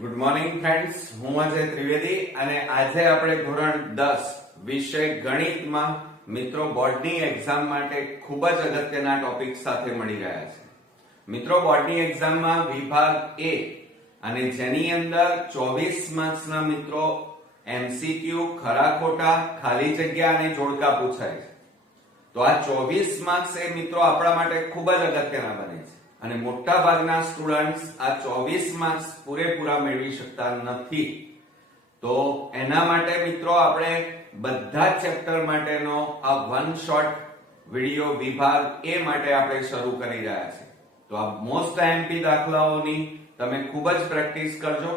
Good morning friends, હું અજય ત્રિવેદી અને આજે આપણે ધોરણ 10 વિષય ગણિતમાં મિત્રો બોર્ડની એક્ઝામ માટે ખૂબ જ અગત્યના ટોપિક સાથે મળી રહ્યા છે. મિત્રો બોર્ડની એક્ઝામમાં વિભાગ A અને જેની અંદર 24 માર્ક્સના મિત્રો MCQ ખરા ખોટા ખાલી જગ્યા અને જોડકા પૂછાય છે. તો આ 24 માર્ક્સ એ મિત્રો આપણા માટે ખૂબ જ અગત્યના બને છે અને મોટા ભાગના સ્ટુડન્ટ્સ આ 24 માર્ક્સ પૂરેપૂરા મેળવી શકતા નથી. તો એના માટે મિત્રો આપણે બધા ચેપ્ટર માટેનો આ વન શોટ વિડિયો વિભાગ A માટે આપણે શરૂ કરી રહ્યા છીએ. તો આ મોસ્ટ આઈએમપી દાખલાઓની તમે ખૂબ જ પ્રેક્ટિસ કરજો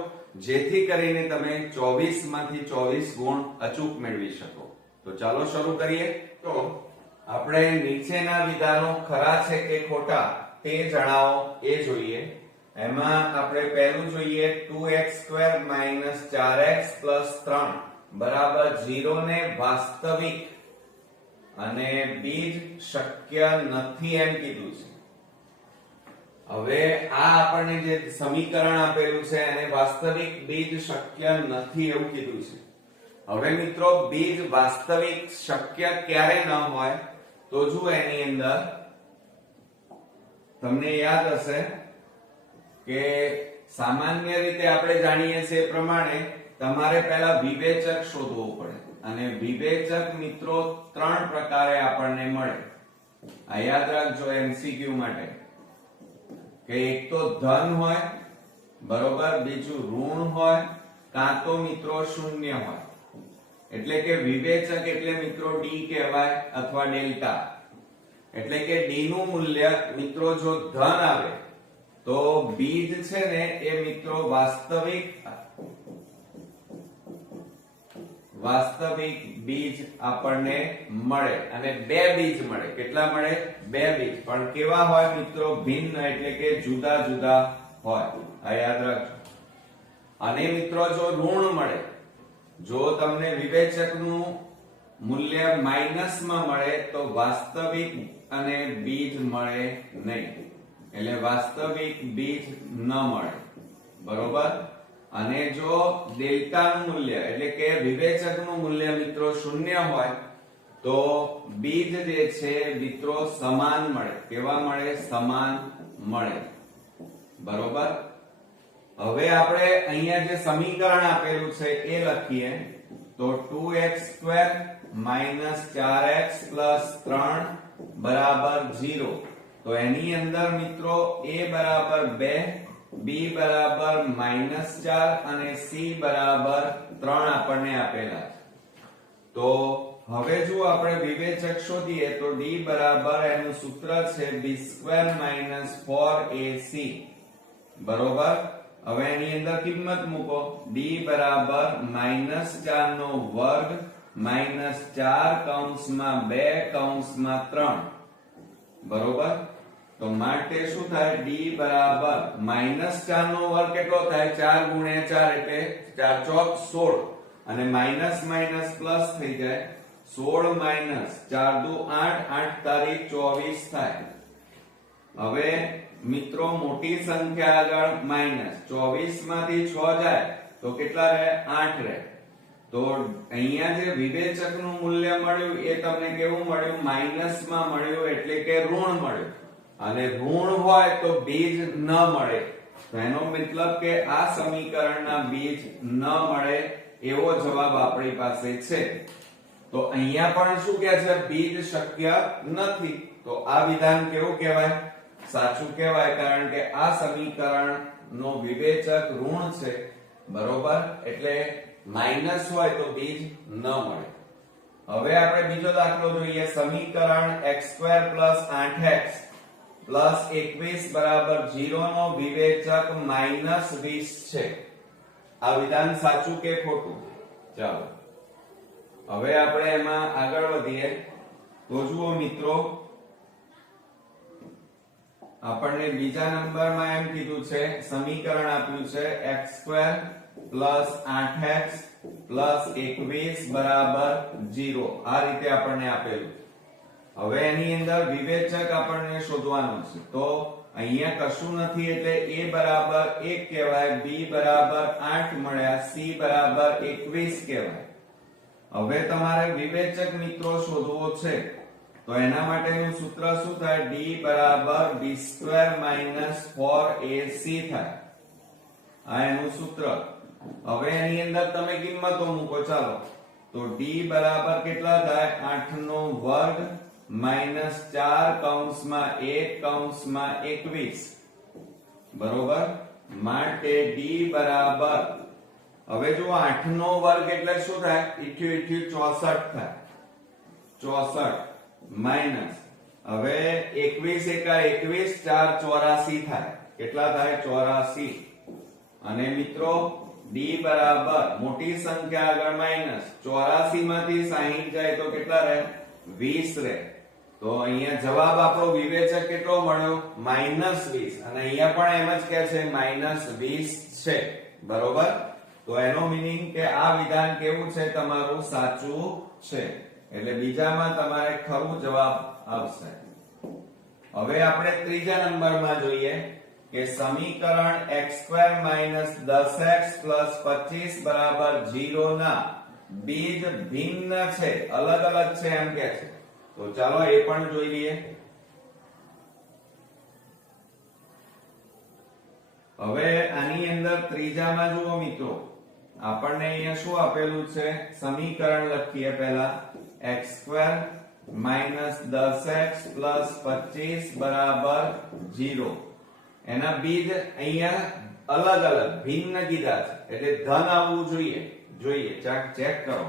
જેથી કરીને તમે 24 માંથી 24 ગુણ અચૂક મેળવી શકો. તો ચાલો શરૂ કરીએ. તો આપણે નીચેના વિધાનો ખરા છે કે ખોટા તે જણાવો એ જોઈએ. એમાં આપણે પહેલું જોઈએ 2x² - 4x + 3 બરાબર 0 ને વાસ્તવિક અને બીજ શક્ય નથી એમ કીધું છે. હવે આ આપણને જે સમીકરણ આપેલું છે એને વાસ્તવિક બીજ શક્ય નથી એવું કીધું છે. હવે મિત્રો બીજ વાસ્તવિક શક્ય ક્યારે ન હોય તો જુઓ એની અંદર તમને યાદ હશે કે સામાન્ય રીતે આપણે જાણીએ છીએ એ પ્રમાણે તમારે પહેલા વિવેચક શોધવો પડે અને વિવેચક મિત્રો ત્રણ પ્રકારે આપણને મળે. આ યાદ રાખજો MCQ માટે કે એક તો ધન હોય, બરોબર, બીજું ઋણ હોય, કાં તો મિત્રો શૂન્ય હોય. એટલે કે વિવેચક એટલે મિત્રો ડી કહેવાય અથવા ડેલ્ટા. એટલે કે ડી નું મૂલ્ય મિત્રો જો ધન આવે તો બીજ છે ને એ મિત્રો વાસ્તવિક બીજ આપણને મળે અને બે બીજ મળે. કેટલા મળે? બે બીજ. પણ કેવા હોય મિત્રો? ભિન્ન, એટલે કે જુદા જુદા હોય. આ યાદ રાખજો. અને મિત્રો જો ઋણ મળે, જો તમને વિવેચકનું મૂલ્ય માઈનસમાં મળે તો વાસ્તવિક અને બીજ મળે નહીં. એટલે વાસ્તવિક બીજ ન મળે, બરોબર. અને જો ડેલ્ટાનું મૂલ્ય એટલે કે વિવેચકનું મૂલ્ય મિત્રો શૂન્ય હોય તો બીજ જે છે મિત્રો સમાન મળે. કેવા મળે? સમાન મળે, બરોબર. હવે આપણે અહીંયા જે સમીકરણ આપેલું છે એ લખીએ તો 2x² - 4x + 3 બરાબર 0. તો એની અંદર મિત્રો a બરાબર 2, b બરાબર -4 અને c બરાબર 3 આપણને આપેલા છે. તો હવે જો આપણે વિવેચક શોધીએ તો d બરાબર એનું સૂત્ર છે b² - 4ac, બરોબર. હવે એની અંદર કિંમત મૂકો. d બરાબર -4 નો વર્ગ -4 કૌંસમાં 2 કૌંસમાં 3, બરોબર. તો માટે શું થાય? d બરાબર -4 નો વર્ગ કેટલો થાય? 4 × 4 એટલે 4 ચોક 16 અને માઈનસ માઈનસ પ્લસ થઈ જાય. 16 - 4 દુ 8, 8 તારીખ 24 થાય. હવે મિત્રો મોટી સંખ્યા આગળ માઈનસ. 24 માંથી 6 જાય તો કેટલા રહે? 8 રહે. તો અહીંયા જે વિવેચકનું મૂલ્ય મળ્યું એ તમને કેવું મળ્યું? માઈનસમાં મળ્યું, એટલે કે ઋણ મળ્યું. અને ઋણ હોય તો બીજ ન મળે. તો એનો મતલબ કે આ સમીકરણના બીજ ન મળે એવો જવાબ આપણી પાસે છે. તો અહીંયા પણ શું કહે છે? બીજ શક્ય નથી. તો આ વિધાન કેવું કહેવાય? સાચું કહેવાય, કારણ કે આ સમીકરણ નો વિવેચક ઋણ છે, બરોબર. એટલે માઈનસ હોય તો બીજ ન મળે. હવે આપણે બીજો દાખલો જોઈએ. સમીકરણ x² + 8x + 21 બરાબર 0 નો વિવેચક -20 છે. આ વિધાન સાચું કે ખોટું? ચાલો હવે આપણે એમાં આગળ વધીએ. તો જુઓ મિત્રો, આપણને બીજા નંબરમાં એમ કીધું છે, સમીકરણ આપ્યું છે x² + 8x + 21 બરાબર 0. આ રીતે આપણને આપેલું. હવે એની અંદર વિવેચક આપણને શોધવાનું છે, તો અહીંયા કશું નથી એટલે a બરાબર 1 કહેવાય, b બરાબર 8 મળ્યા, c બરાબર 21 કહેવાય. હવે તમારે વિવેચક મિત્રો શોધવો છે, તો એના માટેનું સૂત્ર શું થાય? d બરાબર b² - 4ac થાય. આ એનું સૂત્ર. હવે એની અંદર તમે કિંમતો મૂકો. ચાલો, તો d બરાબર કેટલા થાય? 8 નો વર્ગ માઈનસ 4 કૌંસમાં 1 કૌંસમાં 21 બરોબર. માટે d બરાબર, હવે જો 8 નો વર્ગ એટલે શું થાય? 64 થાય. 64 માઈનસ, હવે 21 એકા 21, 4 84 થાય. કેટલા થાય? 84. અને મિત્રો d બરાબર મોટી સંખ્યા આગળ માઈનસ, 84 માંથી 60 જાય તો કેટલા રહે? 20 રહે. તો અહીંયા જવાબ આપણો વિવેચક કેટલો મળ્યો? -20. અને અહીંયા પણ એમ જ કહે છે -20 છે બરોબર. તો એનો મીનિંગ કે આ વિધાન કેવું છે? તમારું સાચું છે. એટલે બીજામાં તમારે ખરું જવાબ આવશે. હવે આપણે ત્રીજા નંબરમાં જોઈએ કે સમીકરણ x² - 10x + 25 બરાબર 0 ના બીજ ભિન્ન છે, અલગ અલગ છે એમ કે છે. તો ચાલો એ પણ જોઈ લઈએ. હવે આની અંદર ત્રીજામાં જુઓ મિત્રો, આપણને અહીંયા શું આપેલું છે? સમીકરણ લખીએ પહેલા. x² - 10x + 25 બરાબર 0. એના બીજ અહીંયા અલગ અલગ ભિન્ન કીધા છે, એટલે ધન આવવું જોઈએ. ચેક કરો.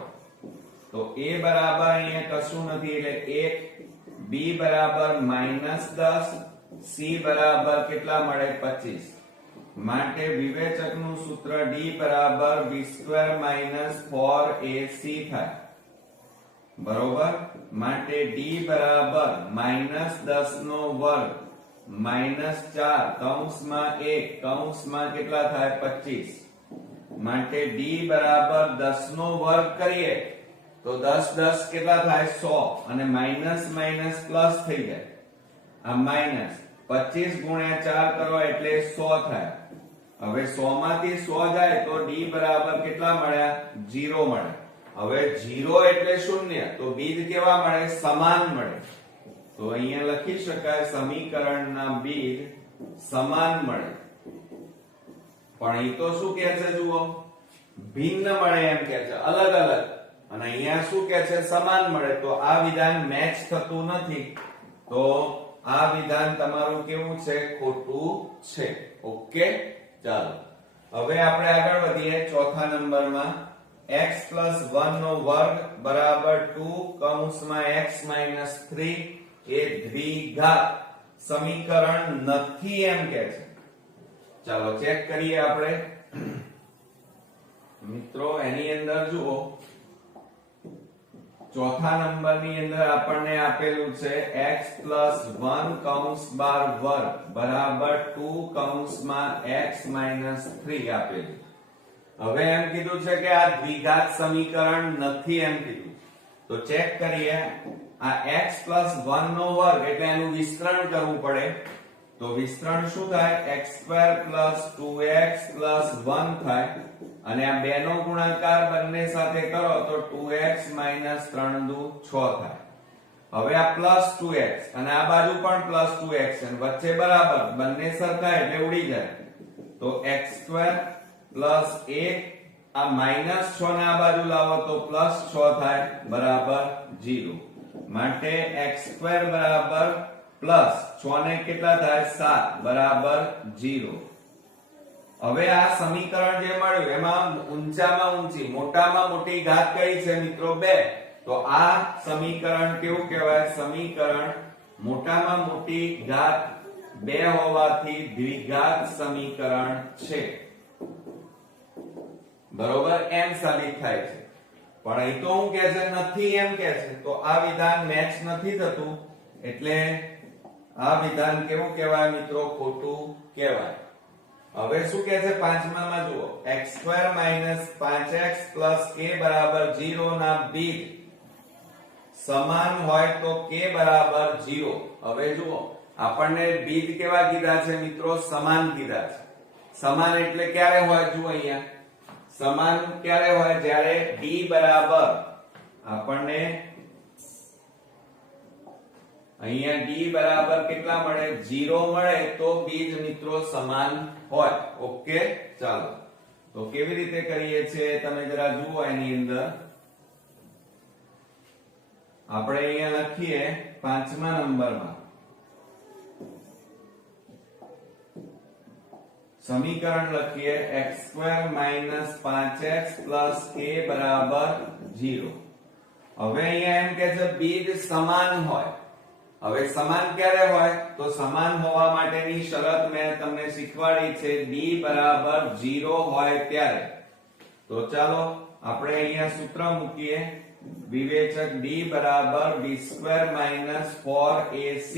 તો a બરાબર અહીંયા કશું નથી એટલે 1, b બરાબર -10, c બરાબર કેટલા મળે? 25. માટે વિવેચકનું સૂત્ર d બરાબર b² - 4ac થાય બરોબર. માટે d બરાબર -10 નો વર્ગ -4 કૌંસમાં 1 કૌંસમાં કેટલા થાય? 25. માટે d બરાબર 10 નો વર્ગ કરીએ તો 10 10 કેટલા થાય? 100. અને માઈનસ માઈનસ પ્લસ થઈ જાય. આ માઈનસ 25 ગુણ્યા 4 કરો એટલે 100 થાય. હવે 100 માંથી 100 જાય તો d બરાબર કેટલા મળ્યા? 0 મળે. હવે 0 એટલે શૂન્ય, તો બીજ કેવા મળે? સમાન મળે. તો અહીંયા લખી શકાય સમીકરણના બીજ સમાન મળે. પણ એ તો શું કહે છે? જુઓ, ભિન્ન મળે એમ કહે છે, અલગ અલગ. અને અહીંયા શું કહે છે? સમાન મળે. તો આ વિધાન મેચ થતું નથી. તો આ વિધાન તમારું કેવું છે? ખોટું છે. ઓકે, ચાલો હવે આપણે આગળ વધીએ ચોથા નંબરમાં. x + 1 નો વર્ગ બરાબર 2 કૌંસમાં x - 3 એ દ્વિઘાત સમીકરણ નથી એમ કે છે. ચાલો ચેક કરીએ આપણે મિત્રો. એની અંદર જુઓ, ચોથા નંબરની અંદર આપણને આપેલું છે x + 1 કૌંસ બાર વર્ગ બરાબર 2 કૌંસમાં x - 3 આપેલું. હવે એમ કીધું છે કે આ દ્વિઘાત સમીકરણ નથી એમ કીધું. તો ચેક કરીએ. આ x + 1 નો વર્ગ એટલે એનું વિસ્તરણ કરવું પડે. તો વિસ્તરણ શું થાય? x² + 2x + 1 થાય. અને આ બે નો ગુણાકાર બંને સાથે કરો તો 2x - 3 દુ 6 થાય. હવે આ +2x અને આ બાજુ પણ +2x અને વચ્ચે બરાબર, બંને સરખા એટલે ઉડી જાય. તો x² + 1, આ -6 ને આ બાજુ લાવો તો +6 થાય બરાબર 0. માટે x² બરાબર +6 ને કેટલા થાય? 7 બરાબર 0. હવે આ સમીકરણ જે મળ્યું એમાં ઊંચામાં ઊંચી મોટામાં મોટી ઘાત કઈ છે મિત્રો? 2. તો આ સમીકરણ કેવું કહેવાય? સમીકરણ મોટામાં મોટી ઘાત 2 હોવાથી દ્વિઘાત સમીકરણ છે બરોબર. એમ સાબિત થાય છે. પણ અહીં તો હું કહે છે નથી એમ કહે છે. તો આ વિધાન મેચ નથી થતું, એટલે આ વિધાન કેવું કહેવાય મિત્રો? ખોટું કહેવાય. હવે શું કહે છે પાંચમામાં જુઓ, x² - 5x + a બરાબર 0 ના બીજ સમાન હોય તો k બરાબર 0. હવે જુઓ આપણને બીજ કેવા કીધા છે મિત્રો? સમાન કીધા છે. સમાન એટલે ક્યારે હોય? જુઓ અહીંયા સમાન ક્યારે હોય? જ્યારે d બરાબર આપણને અહીંયા d બરાબર કેટલા મળે? 0 મળે તો બીજ મિત્રો સમાન હોય. ઓકે, ચાલો તો કેવી રીતે કરીએ છીએ તમે જરા જુઓ. એની અંદર આપણે અહીંયા લખીએ 5મા નંબરમાં સમીકરણ લખીએ x² - 5x + k બરાબર 0. હવે અહીંયા એમ કે છે બીજ સમાન હોય. હવે સમાન ક્યારે હોય? તો સમાન હોવા માટેની શરત મેં તમને શીખવાડી છે, d બરાબર 0 હોય ત્યારે. તો ચાલો આપણે અહીંયા સૂત્ર મૂકીએ. વિવેચક d બરાબર b² - 4ac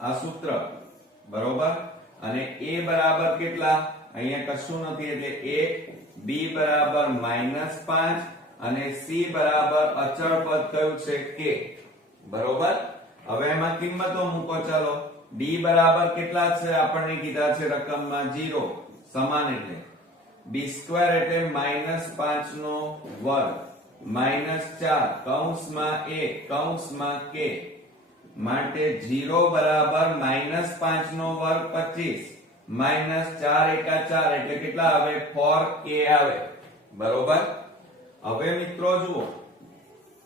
આ સૂત્ર બરોબર. અને a બરાબર કેટલા? અહીંયા કશું નથી એટલે 1, b બરાબર -5 અને c બરાબર અચળ પદ કયું છે? k બરોબર. હવે એમાં કિંમતો મૂકો. ચાલો d બરાબર કેટલા છે? આપણને કીધા છે રકમમાં 0. સમાન એટલે b² એટલે -5 નો વર્ગ -4 કૌંસમાં a કૌંસમાં k માટે 0 બરાબર -5 નો વર્ગ 25 -4 એકા 4 એટલે કેટલા આવે? 4k આવે બરોબર. હવે મિત્રો જુઓ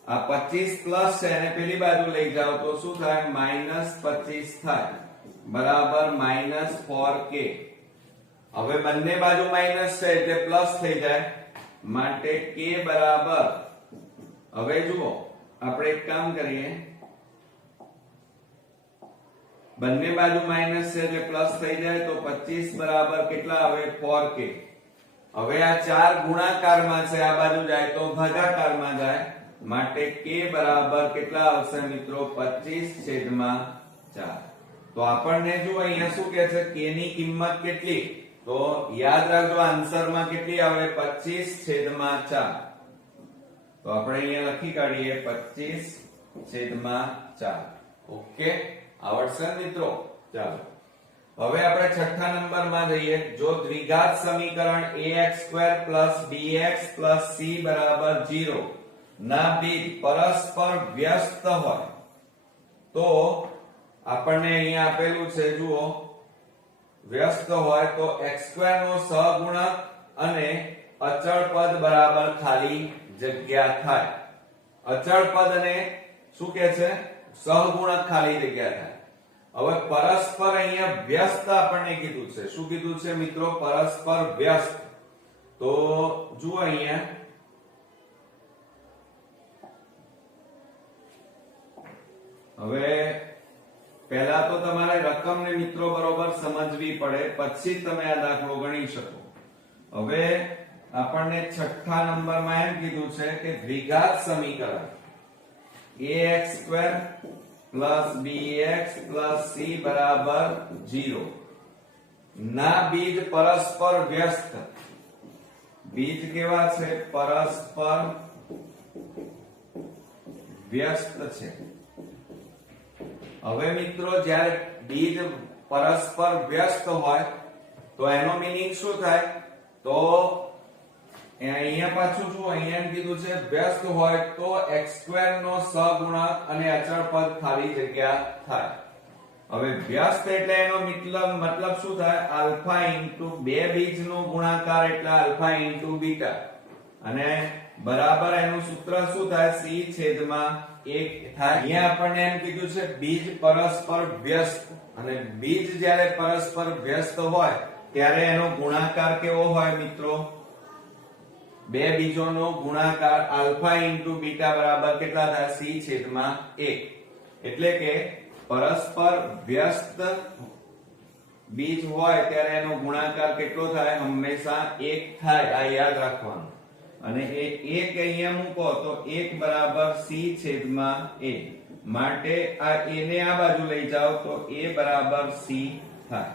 આ 25 પ્લસ છે અને પેલી બાજુ લઈ જાઓ તો શું થાય? -25 થાય બરાબર -4k. હવે બંને બાજુ માઈનસ છે એટલે પ્લસ થઈ જાય માટે k બરાબર, હવે જુઓ આપણે એક કામ કરીએ, બંને બાજુ માઈનસ છે એટલે પ્લસ થઈ જાય તો 25 બરાબર કેટલા આવે? 4k. હવે આ 4 ગુણાકારમાં છે, આ બાજુ જાય તો ભાગાકારમાં જાય માટે k બરાબર કેટલા આવશે મિત્રો? 25/4. તો આપણને જો અહીંયા શું કહે છે? k ની કિંમત કેટલી? તો યાદ રાખજો આન્સરમાં કેટલી આવે? 25/4. તો આપણે અહીંયા લખી કાઢીએ 25/4. ઓકે, આવડશે મિત્રો? ચાલો હવે આપણે છઠ્ઠા નંબરમાં જઈએ. જો દ્વિઘાત સમીકરણ ax² + bx + c બરાબર 0 ના બીજ પરસ્પર વ્યસ્ત હોય તો આપણને અહીંયા આપેલું છે, જુઓ વ્યસ્ત હોય તો x² નો સહગુણક અને અચળ પદ બરાબર ખાલી જગ્યા થાય. અચળ પદ અને શું કે છે? સહગુણક ખાલી જગ્યા થાય. હવે પરસ્પર અહીંયા વ્યસ્ત આપણને કીધું છે. શું કીધું છે મિત્રો? પરસ્પર વ્યસ્ત. તો જુઓ અહીંયા હવે પહેલા તો તમારે રકમને મિત્રો બરોબર સમજવી પડે, પછી તમે આ દાખલો ગણી શકો. હવે આપણને છઠ્ઠા નંબરમાં એમ કીધું છે કે દ્વિઘાત સમીકરણ ax² + bx + c બરાબર 0 ના બીજ પરસ્પર વ્યસ્ત. બીજ કેવા છે? પરસ્પર વ્યસ્ત છે. હવે મિત્રો જ્યારે બીજ પરસ્પર વ્યસ્ત હોય તો એનો મીનિંગ શું થાય? તો અહીંયા પાછું શું અહીંયા એમ કીધું છે વ્યસ્ત હોય તો x² નો સહગુણક અને અચળ પદ ખાલી જગ્યા થાય. હવે વ્યસ્ત એટલે એનો મતલબ શું થાય? આલ્ફા ઇન્ટુ બે બીજનો ગુણાકાર એટલે આલ્ફા ઇન્ટુ બીટા અને બરાબર એનું સૂત્ર શું થાય? c/1 થાય. અહીંયા આપણને એમ કીધું છે બીજ પરસ્પર વ્યસ્ત, અને બીજ જ્યારે પરસ્પર વ્યસ્ત હોય ત્યારે એનો ગુણાકાર કેવો હોય મિત્રો? બે બીજોનો ગુણાકાર આલ્ફા ઇન્ટુ બીટા બરાબર કેટલા થાય? c/1. એટલે કે પરસ્પર વ્યસ્ત બીજ હોય ત્યારે એનો ગુણાકાર કેટલો થાય? હંમેશા 1 થાય. આ યાદ રાખવાનું. અને એ 1 અહીંયા મૂકો તો 1 બરાબર c/1 માટે આ a ને આ બાજુ લઈ જાઓ તો a બરાબર c થાય.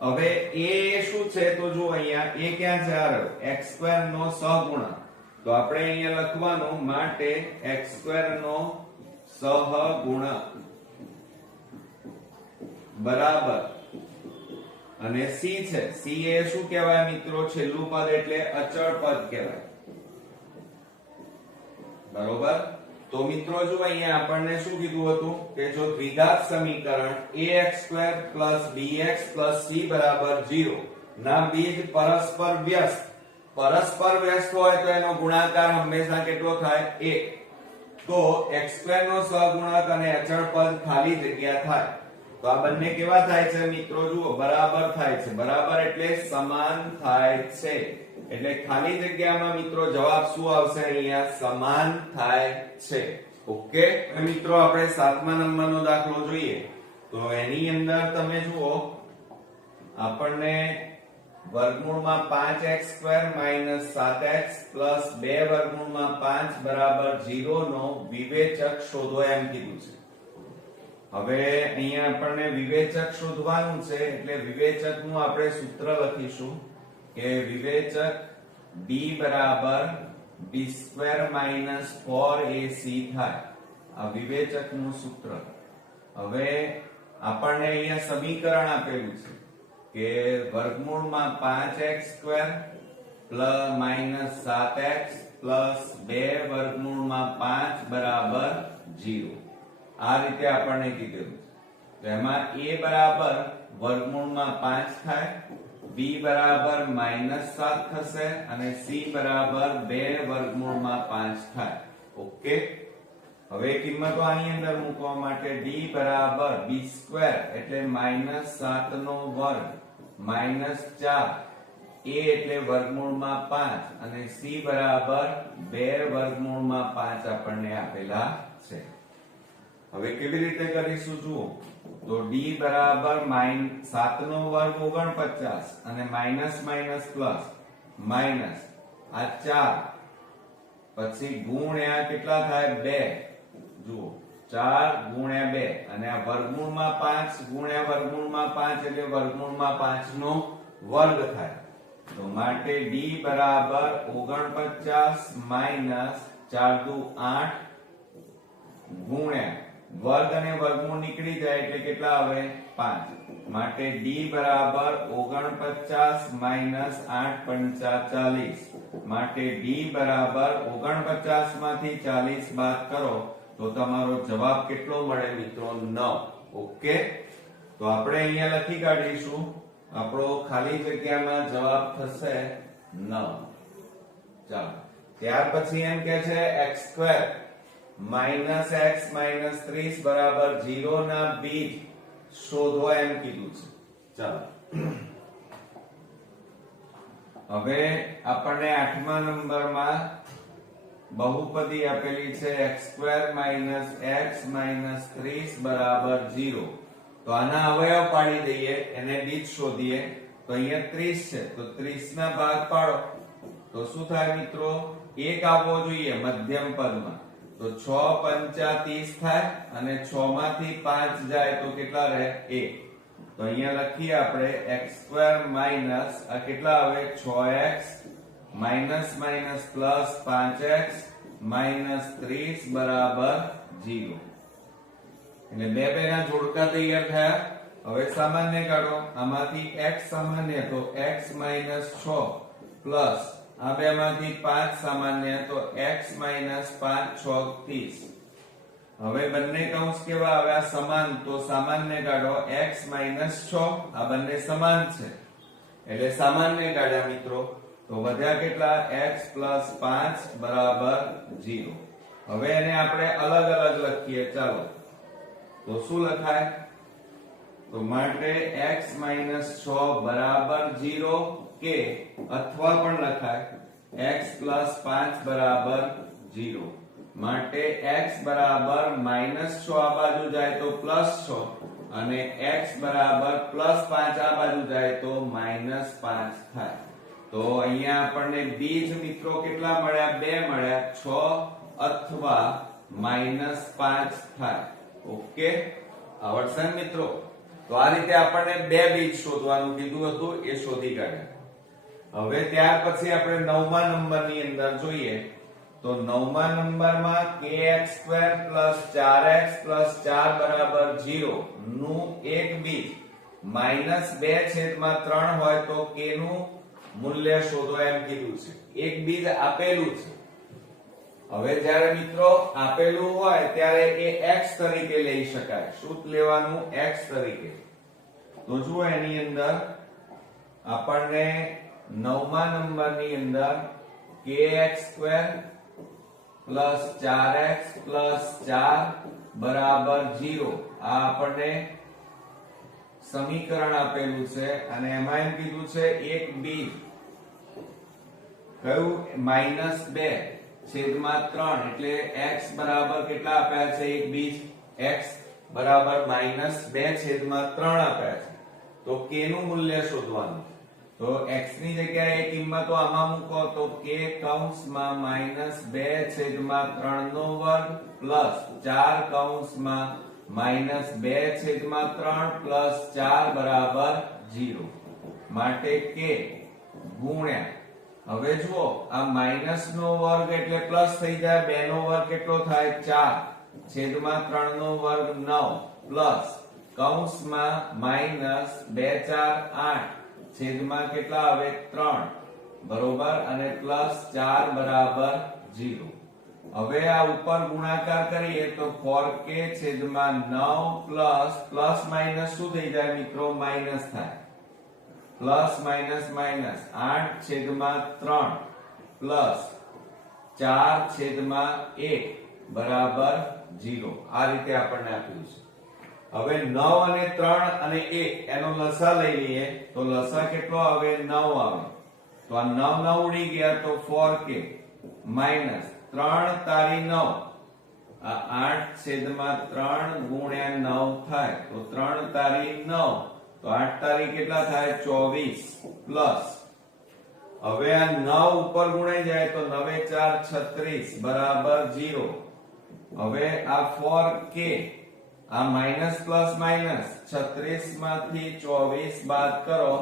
હવે a શું છે? તો જો અહીંયા a ક્યાં છે? આ x² નો સહગુણક. તો આપણે અહીંયા લખવાનું માટે x² નો સહગુણક બરાબર, અને સી છે, સી એ શું કહેવાય મિત્રો? છેલ્લું પદ એટલે અચળ પદ કહેવાય, બરોબર. તો મિત્રો જો અહીંયા આપણને શું કીધું હતું કે જો દ્વિઘાત સમીકરણ ax² bx c બરાબર 0 ના બીજ પરસ્પર વ્યસ્ત હોય તો એનો ગુણાકાર હંમેશા કેટલો થાય? 1. તો x² નો સહગુણક અને અચળ પદ ખાલી જગ્યા થાય. તો આ બંને કેવા થાય છે મિત્રો? જુઓ, બરાબર થાય છે. બરાબર એટલે સમાન થાય છે. એટલે ખાલી જગ્યામાં મિત્રો જવાબ શું આવશે? અહીંયા સમાન થાય છે. ઓકે. મિત્રો આપણે 7મા નંબરનો દાખલો જોઈએ. તો એની અંદર તમે જુઓ, આપણને વર્ગમૂળમાં 5x² - 7x + 2 વર્ગમૂળમાં 5 બરાબર 0 નો વિવેચક શોધો એમ કીધું છે. હવે અહીંયા આપણને વિવેચક શોધવાનું છે, એટલે વિવેચકનું આપણે સૂત્ર લખીશું કે વિવેચક b બરાબર b² - 4ac થાય. આ વિવેચકનું સૂત્ર. હવે આપણને અહીંયા સમીકરણ આપેલું છે કે વર્ગમૂળમાં 5x² - 7x + 2 વર્ગમૂળમાં 5 બરાબર 0. આ રીતે આપણને કીધેલું છે. તો એમાં a બરાબર વર્ગમૂળમાં 5 થાય, b બરાબર -7 થશે અને c બરાબર 2 વર્ગમૂળમાં 5 થાય. ઓકે. હવે કિંમતો આની અંદર મૂકવા માટે d બરાબર b² એટલે -7 નો વર્ગ -4, a એટલે વર્ગમૂળમાં 5 અને c બરાબર 2 વર્ગમૂળમાં 5 આપણને આપેલા છે. હવે કેવી રીતે કરીશું જુઓ. તો d બરાબર 7 નો વર્ગ 49 અને માઈનસ પ્લસ માઈનસ આ 4 પછી ગુણ્યા કેટલા થાય? 2. જુઓ, 4 ગુણ્યા 2 અને આ વર્ગમૂળમાં 5 ગુણ્યા વર્ગમૂળમાં 5 એટલે વર્ગમૂળમાં 5 નો વર્ગ થાય. તો માટે d બરાબર 49 માઈનસ 4 દુ 8 ગુણ્યા વર્ગ અને વર્ગમૂળ નીકળી જાય એટલે કેટલા આવે? 5. માટે d બરાબર 49 માઈનસ 8 પંચા 40. માટે d બરાબર 49 માંથી 40 બાદ કરો તો તમારો જવાબ કેટલો મળે મિત્રો? 9. ઓકે. તો આપણે અહીંયા લખી કાઢીશું, આપણો ખાલી જગ્યામાં જવાબ થશે 9. ચાલો, ત્યાર પછી એમ કે છે x² -x - 30 બરાબર 0 ના બીજ શોધો એમ કીધું છે. ચાલો, હવે આપણને 8મા નંબરમાં બહુપદી આપેલી છે x² - x - 30 બરાબર 0. તો આના અવયવ પાડી દઈએ, એને બીજ શોધીએ. તો અહીંયા 30 છે, તો 30 ના ભાગ પાડો તો શું થાય મિત્રો? 1 આવવો જોઈએ મધ્યમ પદમાં. તો 6 પંચા 30 થાય અને 6 માંથી 5 જાય તો કેટલા રહે? 1. તો અહીંયા લખીએ આપણે x² આ કેટલા આવે? 6x પ્લસ 5x - 30 બરાબર 0. એટલે બે ના જોડકા તૈયાર થયા. હવે સામાન્ય કાઢો. આમાંથી x સામાન્ય તો x - 6 પ્લસ આ બે માંથી 5 સામાન્ય તો x - 5 6 30. હવે બંને કૌંસ કેવા આવ્યા? સમાન. તો સામાન્ય કાઢો. x - 6 આ બંને સમાન છે એટલે સામાન્ય કાઢ્યા મિત્રો. તો વધ્યા કેટલા? x + 5 બરાબર 0. હવે એને આપણે અલગ અલગ લખીએ. ચાલો, તો શું લખાય? તો માટે x - 6 બરાબર 0 કે અથવા પણ લખાય x + 5 બરાબર 0. માટે x બરાબર -6 આ બાજુ જાય તો +6 અને x બરાબર +5 આ બાજુ જાય તો -5 થાય. તો અહીંયા આપણને બીજ મિત્રો કેટલા મળ્યા? 2 મળ્યા. 6 અથવા -5 થાય. ઓકે, આવડશે ને મિત્રો? તો આ રીતે આપણને 2 બીજ શોધવાનું કીધું હતું, એ શોધી કાઢ્યા. હવે ત્યાર પછી આપણે 9મા નંબરની અંદર જોઈએ. તો 9મા નંબરમાં kx² + 4x + 4 બરાબર 0 નું એક બીજ -2/3 હોય તો k નું મૂલ્ય શોધો એમ કીધું છે. એક બીજ આપેલું છે. હવે જ્યારે મિત્રો આપેલું હોય ત્યારે એ x તરીકે લઈ શકાય. શું લેવાનું? x તરીકે. તો જુઓ એની અંદર આપણને 9મા નંબરની અંદર kx² + 4x + 4 બરાબર 0 આ આપણને સમીકરણ આપેલું છે અને એમાં એમ કીધું છે એક બીજ કયું? -2/3 એટલે x બરાબર કેટલા આપ્યા છે? એક બીજ x બરાબર -2/3 આપ્યા છે. તો k નું મૂલ્ય શોધવાનું. તો x ની જગ્યાએ કિંમતો આમાં મૂકો તો k કૌંસમાં -2/3 નો વર્ગ પ્લસ 4 કૌંસમાં -2/3 પ્લસ 4 બરાબર 0 માટે k ગુણ્યા, હવે જુઓ આ માઈનસ નો વર્ગ એટલે પ્લસ થઈ જાય, 2 નો વર્ગ કેટલો થાય? 4/3 નો વર્ગ 9 પ્લસ કૌંસમાં -2 4 8 છેદમાં કેટલા આવે? 3 બરોબર અને પ્લસ 4 બરાબર 0. હવે આ ઉપર ગુણાકાર કરીએ તો 4k છેદમાં 9 પ્લસ માઈનસ શું થઈ જાય મિત્રો? માઈનસ થાય. પ્લસ માઈનસ માઈનસ 8/3 પ્લસ 4/1 બરાબર 0. આ રીતે આપણને આપ્યું છે. હવે 9 અને 3 અને 1 એનો લસા લઈ લઈએ તો લસા કેટલો આવે? 9 આવે. તો આ 9 ઉડી ગયા તો 4k માઈનસ 3 તારી 9 આ 8/3 ગુણ્યા 9 થાય તો 3 તારી 9 તો 8 તારી કેટલા થાય? 24 પ્લસ હવે આ 9 ઉપર ગુણાઈ જાય તો 9 4 36 બરાબર 0. હવે આ 4k આ માઈનસ પ્લસ માઈનસ 36 માંથી 24 બાદ કરો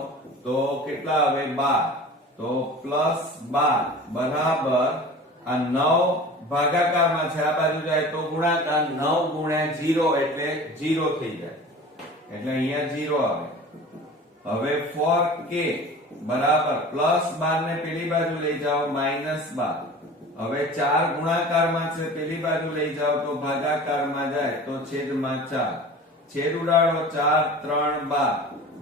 તો કેટલા આવે? 12. તો પ્લસ 12 બરાબર આ 9 ભાગાકારમાં છે, આ બાજુ જાય તો ગુણાકાર. 9 ગુણ્યા 0 એટલે 0 થઈ જાય એટલે અહીંયા 0 આવે. હવે 4k બરાબર પ્લસ 12 ને પેલી બાજુ લઈ જાઓ -12. હવે 4 ગુણાકારમાં છે, પેલી બાજુ લઈ જાઓ તો ભાગાકારમાં જાય તો છેદમાં 4. છેદ ઉડાડો 4 3 12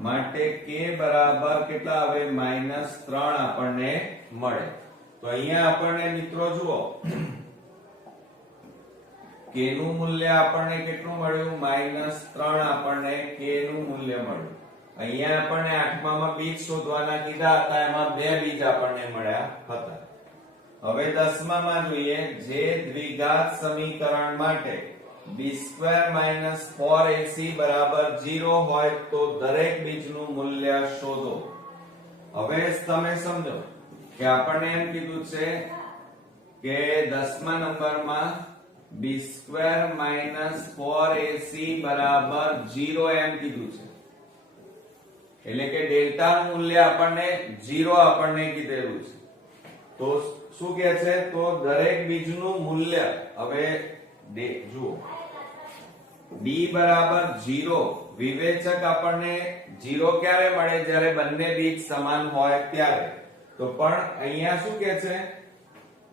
માટે k બરાબર કેટલા આવે? -3 આપણને મળે. તો અહીંયા આપણને મિત્રો જુઓ k નું મૂલ્ય આપણને કેટલું મળ્યું? -3 આપણને k નું મૂલ્ય મળ્યું. અહીંયા આપણને 8મામાં બીજ શોધવાના કીધા હતા, એમાં બે બીજ આપણને મળ્યા હતા. હવે 10મામાં જોઈએ, જે દ્વિઘાત સમીકરણ માટે b² - 4ac બરાબર 0 હોય તો દરેક બીજનું મૂલ્ય શોધો. હવે તમે સમજો કે આપણને એમ કીધું છે કે 10મા નંબરમાં b² - 4ac બરાબર 0 એમ કીધું છે. એટલે કે ડેલ્ટા નું મૂલ્ય આપણને 0 આપણને કીધેલું છે. તો શું કહે છે? તો દરેક બીજનું મૂલ્ય, હવે જુઓ d બરાબર 0 વિવેચક આપણને 0 ક્યારે મળે? જ્યારે બંને બીજ સમાન હોય ત્યારે. તો પણ અહીંયા શું કહે છે?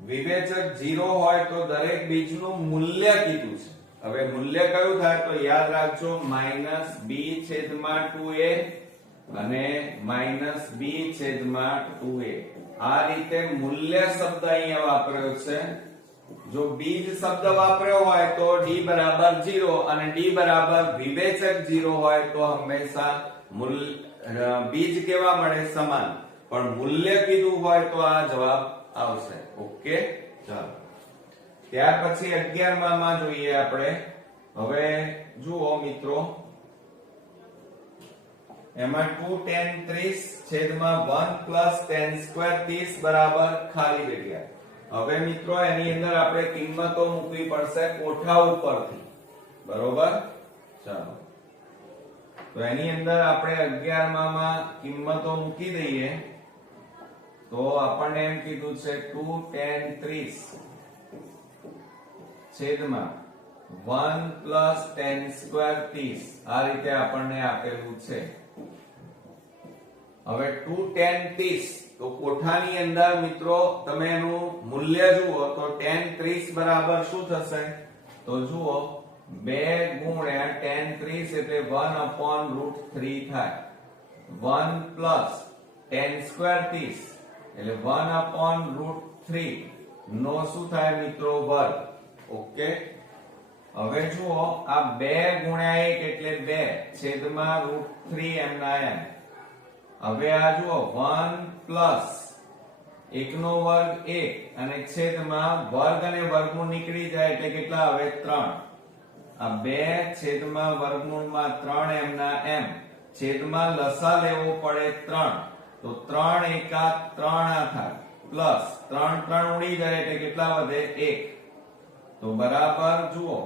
વિવેચક 0 હોય તો દરેક બીજનું મૂલ્ય કીધું છે. હવે મૂલ્ય કયું થાય? તો યાદ રાખજો -b/2a અને -b/2a. આ રીતે મૂલ્ય શબ્દ અહીંયા વાપર્યો છે. જો બીજ શબ્દ વાપર્યો હોય તો d બરાબર 0 અને d બરાબર વિવેચક 0 હોય તો હંમેશા બીજ કેવા મળે? સમાન. પણ મૂલ્ય કીધું હોય તો આ જવાબ આવશે. ઓકે, ચાલો. ત્યાર પછી 11માં જોઈએ આપણે. હવે જુઓ મિત્રો, એમાં 2 tan 30 છેદમાં 1 + tan² 30 બરાબર ખાલી જગ્યા. હવે મિત્રો એની અંદર આપણે કિંમતો મૂકવી પડશે કોઠા ઉપરથી. બરોબર, ચાલો. તો એની અંદર આપણે 11માં કિંમતો મૂકી દઈએ તો આપણને એમ કીધું છે 2 tan 30 છેદમાં 1 પ્લસ tan સ્ક્વેર 30 આ રીતે આપણને આપેલું છે. હવે 2 tan 30 તો કોઠાની અંદર મિત્રો તમે એનું મૂલ્ય જુઓ તો tan 30 બરાબર શું થશે? તો જુઓ 2 ગુણ્યા tan 30 એટલે 1/√3 થાય. 1 પ્લસ tan સ્ક્વેર 30 એટલે 1/√3 નો શું થાય મિત્રો? વર્ગ. ઓકે. હવે જુઓ આ 2 ગુણ્યા 1 એટલે 2 છેદમાં √3 એમના એમ. હવે આ જુઓ 1 પ્લસ 1 નો વર્ગ 1 અને છેદમાં વર્ગ અને વર્ગમૂળ નીકળી જાય એટલે કેટલા આવે? 3. આ 2 છેદમાં વર્ગમૂળમાં 3 એમના એમ. છેદમાં લસા લેવો પડે 3 તો 3 એકા 3 થાય પ્લસ 3 3 ઉડી જાય એટલે કેટલા વધે? 1. તો બરાબર જુઓ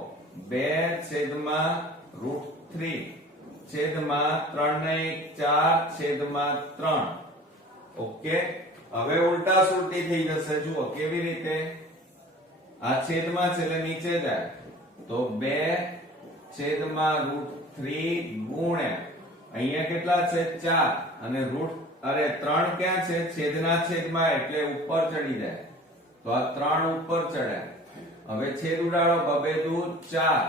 2 છેદમાં √3 છેદમાં 3 ને 1 4 છેદમાં 3. ઓકે. હવે ઉલટા સુલટી થઈ જશે. જુઓ કેવી રીતે? આ છેદમાં છે એટલે નીચે જાય તો 2 છેદમાં √3 ગુણ્યા અહીંયા કેટલા છે? 4 અને √3 ક્યાં છે? છેદના છેદમાં એટલે ઉપર ચડી જાય તો આ 3 ઉપર ચડ્યા. હવે છેદ ઉડાડો 2 દુ 4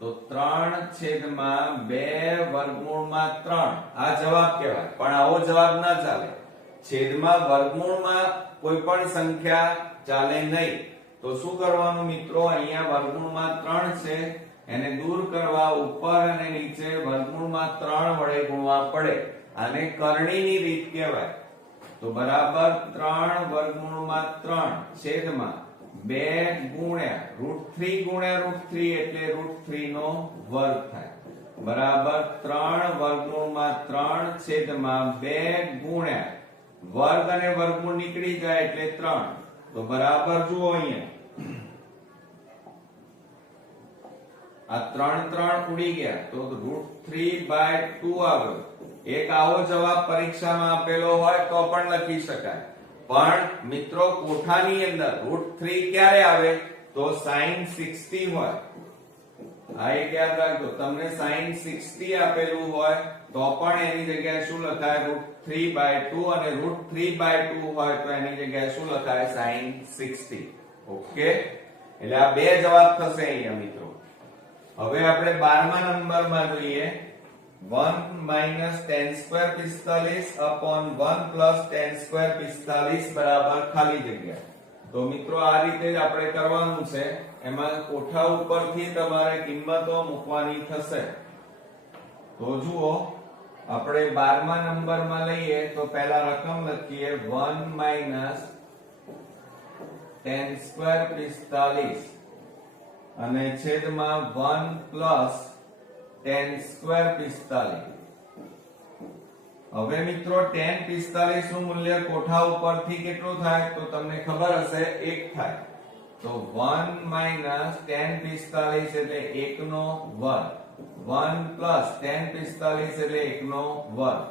તો 3 છેદમાં 2 વર્ગમૂળમાં 3 આ જવાબ કહેવાય. પણ આવો જવાબ ના ચાલે. છેદમાં વર્ગમૂળમાં કોઈ પણ સંખ્યા ચાલે નહીં. તો શું કરવાનું મિત્રો? અહીંયા વર્ગમૂળમાં 3 છે એને દૂર કરવા ઉપર અને નીચે વર્ગમૂળમાં 3 વડે ગુણવા પડે. આને કરણીની રીત કહેવાય. તો બરાબર 3 વર્ગમૂળમાં 3 છેદમાં 2 ગુણ્યા √3 એટલે √3 નો વર્ગ થાય. બરાબર 3 વર્ગમૂળમાં 3 છેદમાં 2 ગુણ્યા વર્ગ અને વર્ગમૂળ નીકળી જાય એટલે 3. તો બરાબર જુઓ અહીંયા આ 3 3 ઉડી ગયા તો √3/2 આવ્યો. એક આવો જવાબ પરીક્ષામાં આપેલો હોય તો પણ લખી શકાય. પણ મિત્રો કોઠાની અંદર √3 ક્યારે આવે? તો sin 60 હોય. આ એક યાદ રાખજો. તમને sin 60 આપેલું હોય તો પણ એની જગ્યાએ શું લખાય? √3/2 અને √3/2 હોય તો એની જગ્યાએ શું લખાય? sin 60. ઓકે. એટલે આ બે જવાબ થશે અહીંયા મિત્રો. હવે આપણે 12મા નંબરમાં જોઈએ 1 - tan square 45 upon 1 plus tan square 45 બરાબર ખાલી જગ્યા. તો મિત્રો આ રીતે જ આપણે કરવાનું છે. એમાં કોઠા ઉપરથી તમારે કિંમતો મૂકવાની થશે. તો જુઓ આપણે 12મા નંબરમાં લઈએ તો પહેલા રકમ લખીએ 1 - tan સ્ક્વેર 45 અને છેદમાં 1 પ્લસ tan સ્ક્વેર 45. હવે મિત્રો tan 45 નું મૂલ્ય કોઠા ઉપરથી કેટલું થાય? તો તમને ખબર હશે 1 થાય. તો 1 - tan 45 એટલે 1 નો વર્ગ. 1 પ્લસ tan 45 એટલે 1 નો વર્ગ.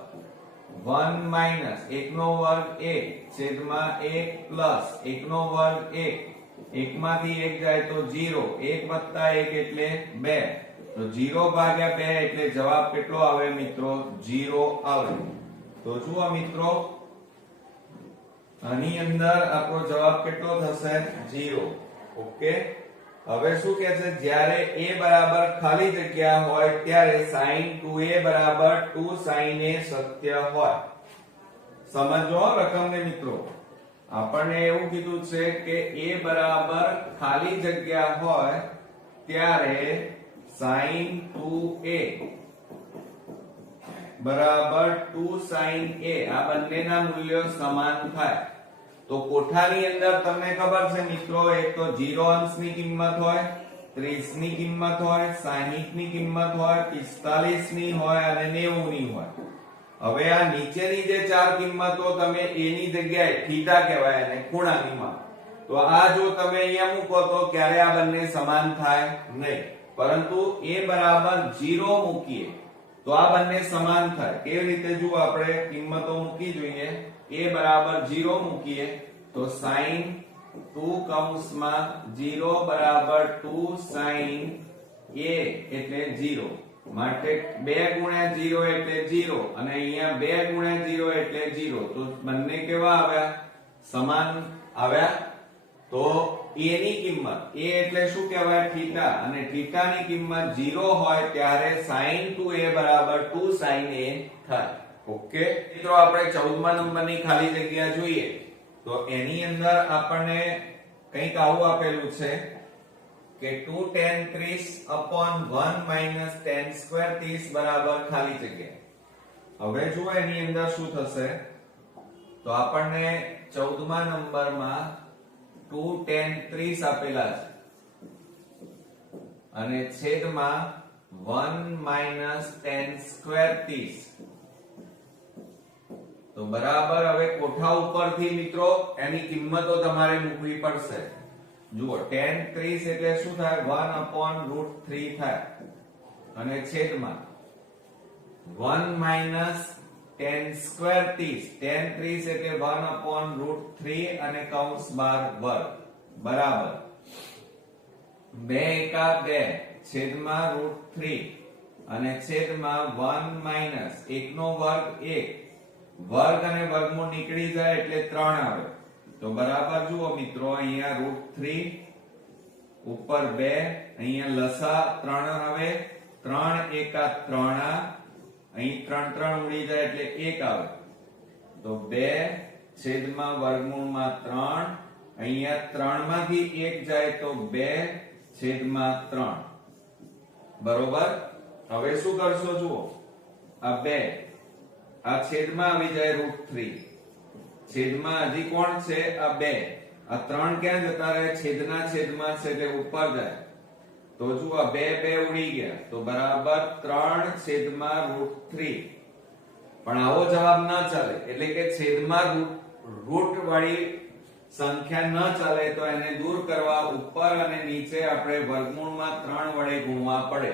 1 માઈનસ 1 નો વર્ગ 1 છેદમાં 1 પ્લસ 1 નો વર્ગ 1. 1 માંથી 1 જાય તો 0. 1 વત્તા 1 એટલે 2. તો 0/2 એટલે જવાબ કેટલો આવે મિત્રો? 0 આવે. તો જુઓ મિત્રો આની અંદર આપણો જવાબ કેટલો થશે? 0. ઓકે. હવે શું કહે છે? જ્યારે a બરાબર ખાલી જગ્યા હોય ત્યારે sin 2a બરાબર 2 sin a સત્ય હોય. સમજો રકમને મિત્રો. આપણને એવું કીધું છે કે a બરાબર ખાલી જગ્યા હોય ત્યારે sin 2a બરાબર 2 sin a આ બંનેના મૂલ્યો સમાન થાય. તો કોઠાની અંદર તમને ખબર છે મિત્રો એક તો 0 અંશની કિંમત હોય, 30 ની કિંમત હોય, 60 ની કિંમત હોય, 45 ની હોય અને 90 ની હોય. હવે આ નીચેની જે ચાર કિંમતો તમે a ની જગ્યાએ થીટા કહેવાય અને ખૂણાની માં, તો આ જો તમે અહીંયા મૂકો તો ક્યારે આ બંને સમાન થાય નહીં. પરંતુ a બરાબર 0 મૂકીએ તો આ બંને સમાન થાય. કેવી રીતે? જો આપણે કિંમતો મૂકી જોઈએ. a બરાબર 0 મૂકીએ તો sin 2 કૌંસમાં 0 બરાબર 2 sin a એટલે 0 માટે 2 ગુણ્યા 0 એટલે 0 અને અહીંયા 2 ગુણ્યા 0 એટલે 0 તો બંને કેવા આવ્યા સમાન આવ્યા તો a ની કિંમત a એટલે શું કહેવાય થીટા અને થીટા ની કિંમત 0 હોય ત્યારે sin 2a બરાબર 2 sin a થાય ઓકે મિત્રો આપણે 14મા નંબરની ખાલી જગ્યા જોઈએ તો એની અંદર આપણને કંઈક આવું આપેલું છે કે 2 tan 30 upon 1 minus tan square 30 બરાબર ખાલી જગ્યા હવે જુઓ એની અંદર શું થશે તો આપણને 14મા નંબરમાં 2 tan 30 આપેલા છે અને છેદમાં 1 minus tan square 30 તો બરાબર હવે કોઠા ઉપરથી મિત્રો એની કિંમતો તમારે મૂકવી પડશે જુઓ tan 30 એટલે શું થાય 1 upon √3 થાય અને છેદમાં 1 minus tan square 30 tan 30 એટલે 1 upon √3 અને કૌંસ બાર વર્ગ બરાબર 2 એકા 2 છેદમાં √3 અને છેદમાં 1 minus 1 નો વર્ગ 1 વર્ગ અને વર્ગમૂળ નીકળી જાય એટલે 3 આવે તો બરાબર જુઓ મિત્રો અહીંયા √3 ઉપર 2 અહીંયા લસા 3 આવે 3 એકા 3 અહીં 3 3 ઉડી જાય એટલે 1 આવે તો 2 છેદમાં વર્ગમૂળમાં 3 અહીંયા 3 માંથી 1 જાય તો 2 છેદમાં 3 બરોબર હવે શું કરશો જુઓ આ 2 આ છેદમાં આવી જાય √3 છેદમાં હજી કોણ છે આ 2 આ 3 ક્યાં જતા રહે છેદના છેદમાં છે એટલે ઉપર જાય તો જુઓ 2 2 ઉડી ગયા તો બરાબર 3 છેદમાં √3 પણ આવો જવાબ ન ચાલે એટલે કે છેદમાં રુટ વાળી સંખ્યા ન ચાલે તો એને દૂર કરવા ઉપર અને નીચે આપણે વર્ગમૂળમાં 3 વડે ગુણવા પડે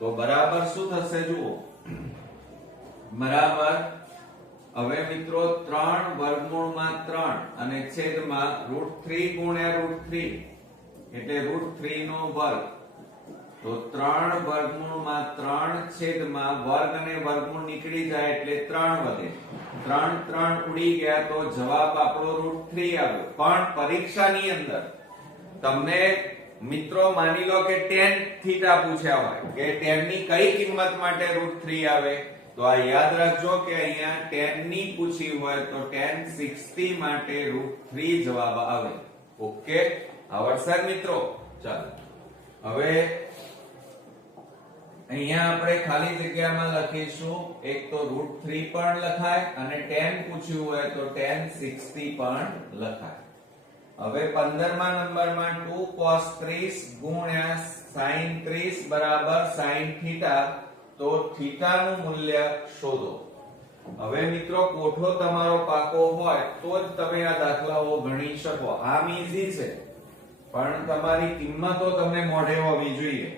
તો બરાબર શું થશે જુઓ બરાબર હવે મિત્રો 3 વર્ગમૂળમાં 3 અને છેદમાં √3 ગુણ્યા √3 એટલે √3 નો વર્ગ તો 3 વર્ગમૂળમાં 3 છેદમાં વર્ગ અને વર્ગમૂળ નીકળી જાય એટલે 3 વધે 3 3 ઉડી ગયા તો જવાબ આપણો √3 આવ્યો પણ પરીક્ષાની અંદર તમને મિત્રો માની લો કે tan થીટા પૂછ્યા હોય કે tan ની કઈ કિંમત માટે √3 આવે તો આ યાદ રાખજો કે અહીંયા tan ની પૂછી હોય તો tan 60 માટે √3 જવાબ આવે ઓકે આવડશે મિત્રો ચાલો હવે અહીંયા આપણે ખાલી જગ્યામાં લખીશું એક તો √3 પણ લખાય અને tan પૂછ્યું હોય તો tan 60 પણ લખાય હવે 15મા નંબરમાં 2 cos 30 ગુણ્યા sin 30 બરાબર sin થીટા તો થીટા નું મૂલ્ય શોધો હવે મિત્રો કોઠો તમારો પાકો હોય તો જ તમે આ દાખલાઓ ગણી શકો આમ ઈઝી છે પણ તમારી કિંમતો તમને મોઢે હોવી જોઈએ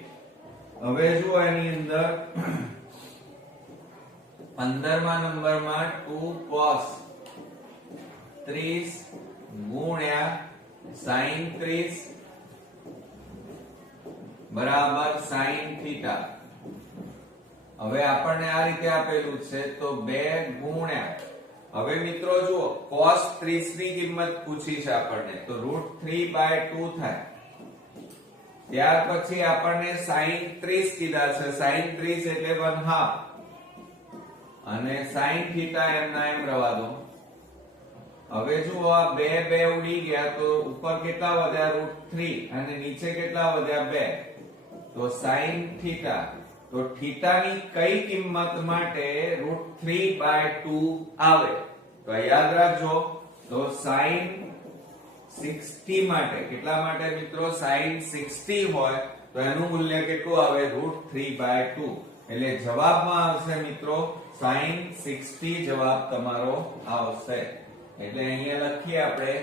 હવે જુઓ એની અંદર 15મા નંબરમાં 2 cos 30 ગુણ્યા sin 30 બરાબર sin થીટા હવે આપણને આ રીતે આપેલું છે તો 2 ગુણ્યા હવે મિત્રો જુઓ cos 30 ની કિંમત પૂછી છે આપણને તો √3/2 થાય ત્યાર પછી આપણને sin 30 કીધા છે sin 30 એટલે 1/2 અને sin થીટા એમના એમ રવા દો હવે જુઓ આ 2 2 ઉડી ગયા તો ઉપર કેટલા વધ્યા √3 અને નીચે કેટલા વધ્યા 2 તો sin થીટા તો થીટાની કઈ કિંમત માટે √3/2 આવે તો યાદ રાખજો તો sin 60 માટે કેટલા માટે મિત્રો sin 60 હોય તો એનું મૂલ્ય કેટલું આવે √3/2 એટલે જવાબમાં આવશે મિત્રો sin 60 જવાબ તમારો આવશે એટલે અહીંયા લખીએ આપણે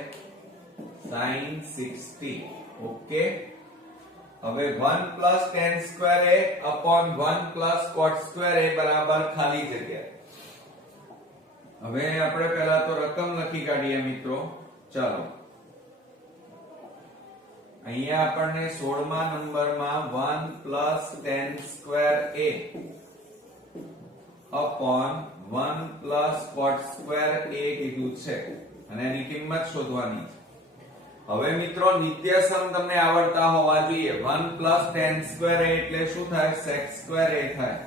sin 60 ઓકે હવે 1 plus tan square a upon 1 plus cot square a બરાબર ખાલી જગ્યા હવે આપણે પહેલા તો રકમ લખી કાઢીએ મિત્રો ચાલો અહીંયા આપણને 16મા નંબરમાં 1 plus tan square a upon 1 plus cot square a કીધું છે અને એની કિંમત શોધવાની છે. હવે મિત્રો નિત્યસમ તમને આવડતા હોવા જોઈએ. 1 પ્લસ tan સ્ક્વેર a એટલે શું થાય? sec સ્ક્વેર a થાય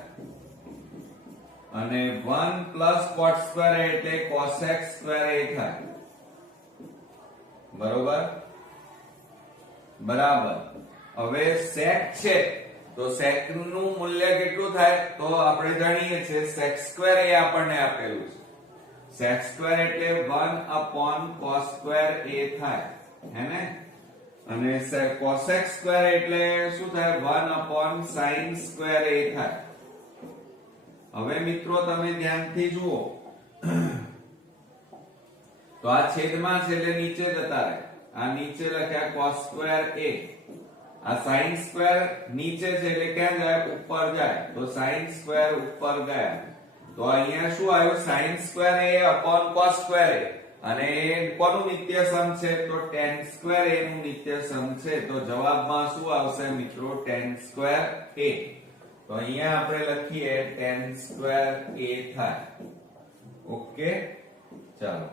અને 1 પ્લસ cot સ્ક્વેર a એટલે cosec સ્ક્વેર a થાય. બરોબર બરાબર. હવે sec છે તો sec નું મૂલ્ય કેટલું થાય? તો આપણે જાણીએ છીએ sec સ્ક્વેર એ આપણને આપેલું છે. sec સ્ક્વેર એટલે 1 upon cos સ્ક્વેર a થાય હે ને, અને cosec સ્ક્વેર એટલે શું થાય? 1 upon sin સ્ક્વેર a થાય. હવે મિત્રો તમે ધ્યાનથી જુઓ તો આ છેદમાં છે એટલે નીચે જતા રહે. આ નીચે લખ્યા cos સ્ક્વેર a, આ sin સ્ક્વેર નીચે છે એટલે ક્યાં જાય? ઉપર જાય. તો sin સ્ક્વેર ઉપર ગયા. તો અહીંયા શું આવ્યું? sin square a upon cos square a, અને કોનું નિત્યસમ છે? તો tan સ્ક્વેર a નું નિત્યસમ છે. તો જવાબમાં શું આવશે મિત્રો? tan square a. તો અહીંયા આપણે લખીએ tan સ્ક્વેર a થાય. ઓકે ચાલો.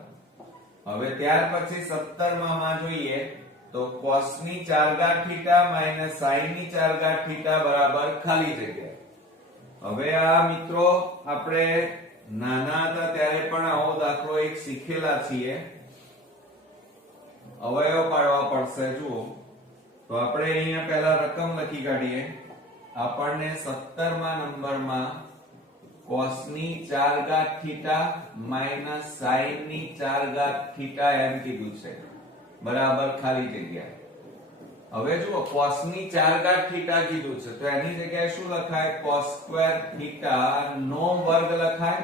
હવે ત્યાર પછી 17મા માં જોઈએ તો cos ની 4 ઘાત થીટા માઈનસ sin ની 4 ઘાત થીટા બરાબર ખાલી જગ્યા. હવે આ મિત્રો આપણે નાના હતા ત્યારે પણ આવો દાખલો એક શીખેલા છીએ. અવયવ પાડવા પડશે. જુઓ તો આપણે અહીંયા પહેલા રકમ લખી કાઢીએ. આપણને 17મા નંબરમાં cos ની 4 ઘાત થીટા માઈનસ sin ની 4 ઘાત થીટા એમ કીધું છે બરાબર ખાલી જગ્યા. હવે જુઓ cos ની 4 ઘાત થીટા કીધું છે તો એની જગ્યાએ શું લખાય? cos સ્ક્વેર થીટા નો વર્ગ લખાય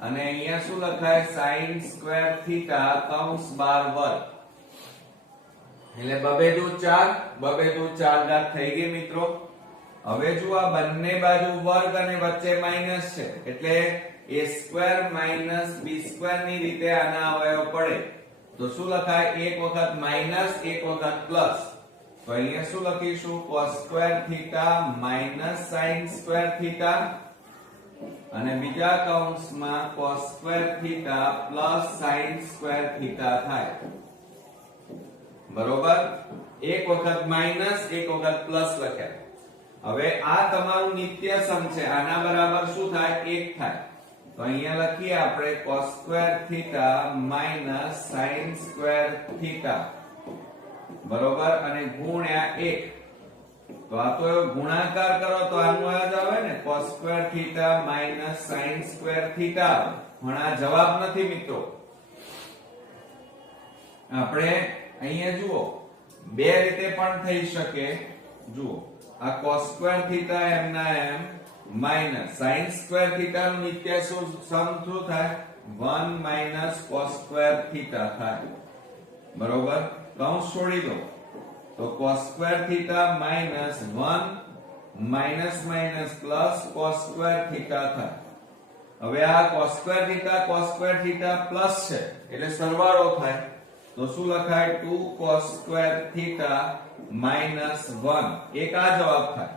અને અહીંયા શું લખાય? sin સ્ક્વેર થીટા કૌંસ 12 વર્ગ. એટલે બબે દુ 4, બબે દુ 4 ઘાત થઈ ગઈ મિત્રો. હવે જો આ બંને બાજુ વર્ગ અને વચ્ચે માઈનસ છે એટલે a square minus b square ની રીતે આના અવયવ પડે તો શું લખાય? એક વખત માઈનસ એક વખત પ્લસ. તો અહીંયા શું લખીશું? cos square theta minus sin square theta અને બીજા કૌંસમાં cos square theta plus sin square theta થાય. બરોબર. એક વખત માઈનસ એક વખત પ્લસ લખ્યા. હવે આ તમારું નિત્યસમ છે. આના બરાબર શું થાય? 1 થાય. તો અહીંયા લખીએ આપણે cos square theta minus sin square theta બરોબર અને ગુણ્યા 1. તો આ તો ગુણાકાર કરો તો આનું આ જ આવે ને, cos square theta minus sin square theta. પણ આ જવાબ નથી મિત્રો. આપણે અહીંયા જુઓ બે રીતે પણ થઈ શકે. જુઓ આ cos સ્ક્વેર થીટા એમ ના એમ માઈનસ sin સ્ક્વેર થીટા નું નિત્યસમ શું થાય? 1 માઈનસ cos સ્ક્વેર થીટા થાય. બરોબર. કૌંસ છોડી દો તો cos square theta minus 1 minus minus plus cos square theta થાય. હવે આ cos સ્ક્વેર થીટા પ્લસ છે એટલે સરવાળો થાય. તો શું લખાય? 2 cos સ્ક્વેર થીટા માઈનસ 1. એક આ જવાબ થાય.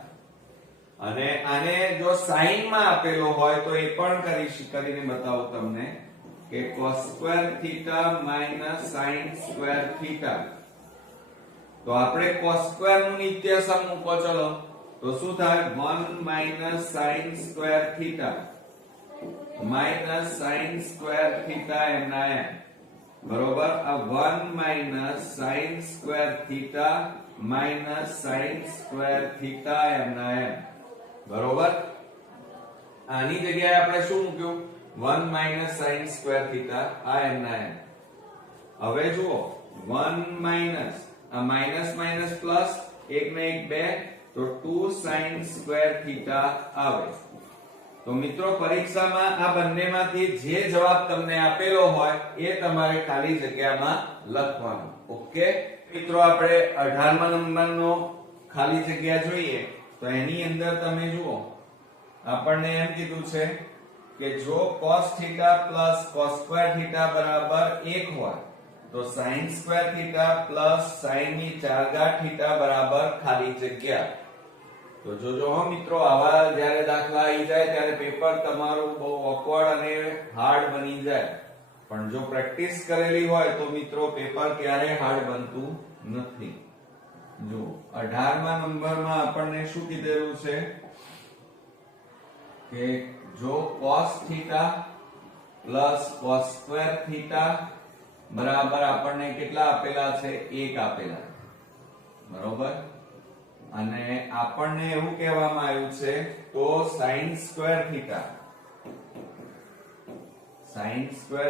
અને આને જો સાઈન માં આપેલો હોય તો એ પણ કરીને બતાવું તમને કે cos square theta minus sin square theta. તો આપણે cos સ્ક્વેર નું નિત્યસમ મૂકો. ચલો તો શું થાય? 1 minus sin square theta minus sin square theta એમના એમ. બરોબર. આ 1 minus sin square theta minus sin square theta એમના એમ. બરોબર. આની જગ્યાએ આપણે શું મૂક્યું? 1 માઈનસ sin સ્ક્વેર થીટા આ એમના એમ. હવે જુઓ 1 માઈનસ આ માઈનસ માઈનસ પ્લસ 1 ને 1 2 તો 2 sin સ્ક્વેર થીટા આવે. તો મિત્રો પરીક્ષામાં આ બંનેમાંથી જે જવાબ તમને આપેલો હોય એ તમારે ખાલી જગ્યામાં લખવાનો. ઓકે મિત્રો આપણે 18મા નંબરનો ખાલી જગ્યા જોઈએ તો એની અંદર તમે જુઓ આપણને એમ કીધું છે કે જો cos θ plus cos સ્ક્વેર θ બરાબર 1 હોય તો sin square theta plus sin ની 4 ઘાત થીટા બરાબર ખાલી જગ્યા. તો જોજો હો મિત્રો, આવા જ્યારે દાખલા આવી જાય ત્યારે પેપર તમારું બહુ ઓકવર્ડ અને હાર્ડ બની જાય. પણ જો પ્રેક્ટિસ કરેલી હોય તો મિત્રો પેપર ક્યારે હાર્ડ બનતું નથી. જો 18મા નંબરમાં આપણને શું કીધેલું છે કે જો cos theta plus cos square theta બરાબર આપણને કેટલા આપેલા છે? 1 આપેલા, બરોબર. અને આપણને એવું કહેવામાં આવ્યું છે તો sin square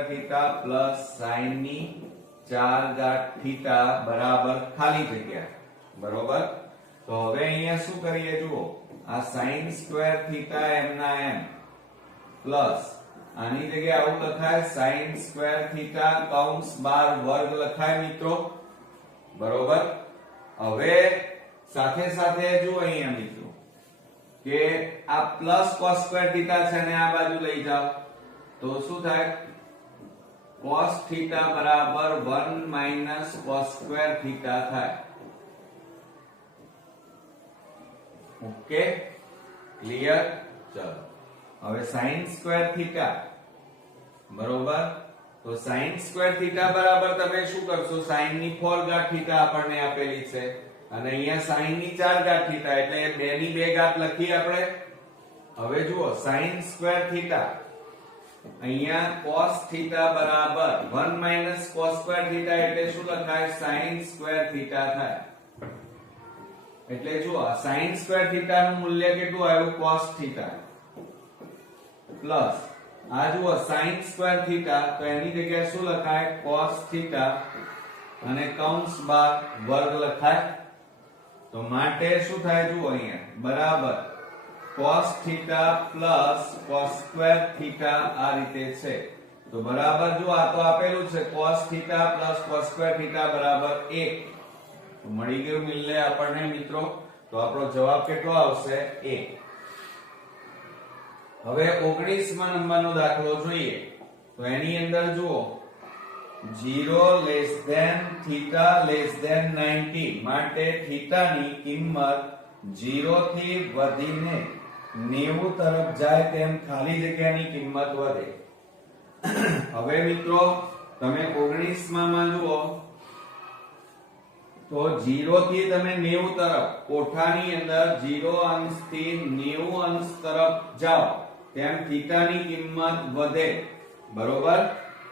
theta plus sin ની 4 ઘાત થીટા બરાબર ખાલી જગ્યા, બરોબર. તો હવે અહીંયા શું કરીએ જુઓ, આ sin સ્ક્વેર થીટા એમ ના એમ પ્લસ આની જગ્યાએ આવું લખાય sin સ્ક્વેર થીટા કૌંસ બાર વર્ગ લખાય મિત્રો, બરોબર. હવે સાથે સાથે જુઓ અહીંયા મિત્રો કે આ પ્લસ cos સ્ક્વેર થીટા છે ને આ બાજુ લઈ જાઓ તો શું થાય? cos થીટા બરાબર 1 માઈનસ cos સ્ક્વેર થીટા થાય. Okay, clear? ચલો હવે sin સ્ક્વેર થીટા બરોબર. તો sin સ્ક્વેર થીટા બરાબર તમે શું કરશો? sin ની 4 ઘાત થીટા આપણને આપેલી છે અને અહીંયા sin ની 4 ઘાત થીટા એટલે 2 ની 2 ઘાત લખીએ આપણે. હવે જુઓ sin સ્ક્વેર થીટા અહીંયા cos થીટા બરાબર 1 માઈનસ cos સ્ક્વેર થીટા એટલે શું લખાય? sin સ્ક્વેર થીટા થાય. એટલે જુઓ sin સ્ક્વેર થીટા નું મૂલ્ય કેટલું આવ્યું? cos થીટા પ્લસ આ જુઓ sin સ્ક્વેર થીટા, તો એની જગ્યાએ શું લખાય? cos થીટા અને કૌંસ બાર વર્ગ લખાય. તો માટે શું થાય જુઓ અહીંયા બરાબર cos theta plus cos square theta આ રીતે છે. તો બરાબર જો આ તો આપેલું છે cos theta plus cos square theta બરાબર 1. તો મળી ગયું મિલને આપણને મિત્રો. તો આપણો જવાબ કેટલો આવશે? 1. હવે 19મા નંબરનો દાખલો જોઈએ. તો એની અંદર જુઓ 0 less than theta less than 90 માટે થીટાની કિંમત 0 થી વધીને 90 તરફ જાય તેમ ખાલી જગ્યાની કિંમત વધે. હવે મિત્રો તમે 19માં જુઓ તો 0 થી તમે 90 તરફ કોઠાની અંદર 0 અંશ થી 90 અંશ તરફ જાઓ તેમ થીટાની કિંમત વધે, બરોબર.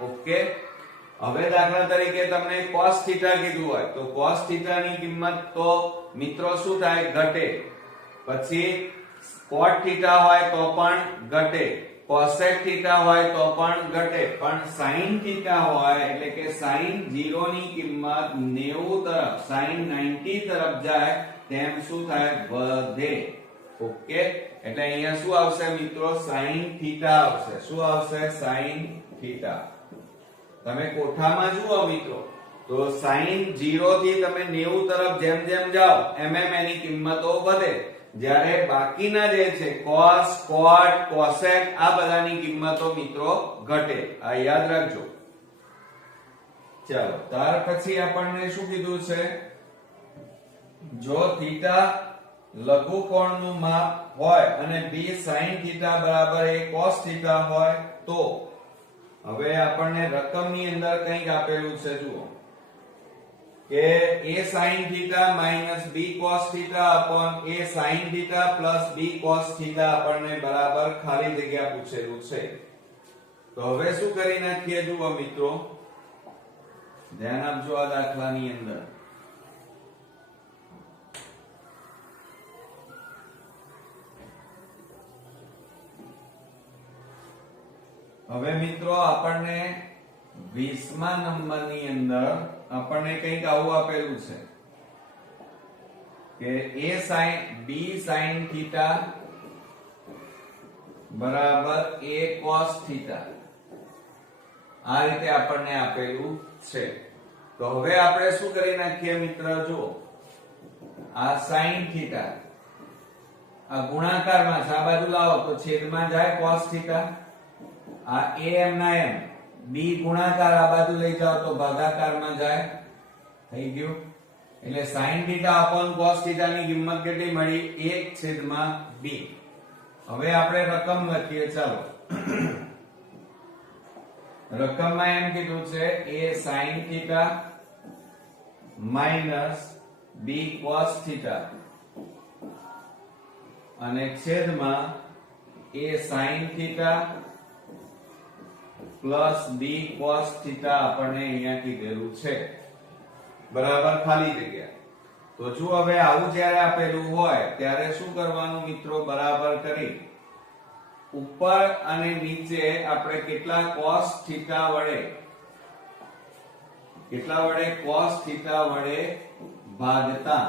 ઓકે, હવે દાખલા તરીકે તમને cos થીટા કીધું હોય તો cos થીટાની કિંમત તો મિત્રો શું થાય? ઘટે. પછી cot થીટા હોય તો પણ ઘટે, cosec થીટા હોય તો પણ ઘટે, પણ sin થીટા હોય એટલે કે sin 0 ની કિંમત 90 તરફ sin 90 તરફ જાય તેમ શું થાય? વધે. ઓકે, એટલે અહીંયા શું આવશે મિત્રો? sin થીટા આવશે. શું આવશે? sin theta. તમે કોઠામાં જુઓ મિત્રો તો sin 0 થી તમે 90 તરફ જેમ જેમ જાઓ એમ એની કિંમતો વધે, જ્યારે બાકીના જે છે cos cot cosec આ બધાની કિંમતો મિત્રો ઘટે. આ યાદ રાખજો. ચાલો ત્યાર પછી આપણને શું કીધું છે? જો થીટા લઘુકોણનું માપ હોય અને b sin થીટા બરાબર a cos થીટા હોય તો હવે આપણને રકમની અંદર કંઈક આપેલું છે જુઓ કે a sin theta minus b cos theta upon a sin theta plus b cos theta આપણને બરાબર ખાલી જગ્યા પૂછેલું છે. તો હવે શું કરી નાખીએ જુઓ મિત્રો, ધ્યાન આપજો આ દાખલાની અંદર. હવે મિત્રો આપણને 20મા નંબરની અંદર આપણને કંઈક આવું આપેલું છે કે b sin થીટા બરાબર a cos થીટા આ રીતે આપણને આપેલું છે. તો હવે આપણે શું કરી નાખીએ મિત્ર? જો આ sin થીટા આ ગુણાકારમાં છે, આ બાજુ લાવો તો છેદમાં જાય cos થીટા, આ a એમ ના એમ b ગુણાકાર આ બાજુ લઈ જાઓ તો ભાગાકારમાં જાય, થઈ ગયું. એટલે sin θ upon cos θ ની કિંમત કેટલી મળી? 1/b. હવે આપણે રકમ લખીએ. ચાલો, રકમમાં એમ કીધું છે a sin θ minus b cos θ અને છેદમાં a sin θ plus b cos θ આપણને અહીંયા કીધેલું છે. બરાબર, ખાલી જગ્યા. તો જો હવે આવું જ્યારે આપેલું હોય ત્યારે શું કરવાનું મિત્રો? બરાબર કરી ઉપર અને નીચે આપણે કેટલા cos θ વડે cos θ વડે ભાગતા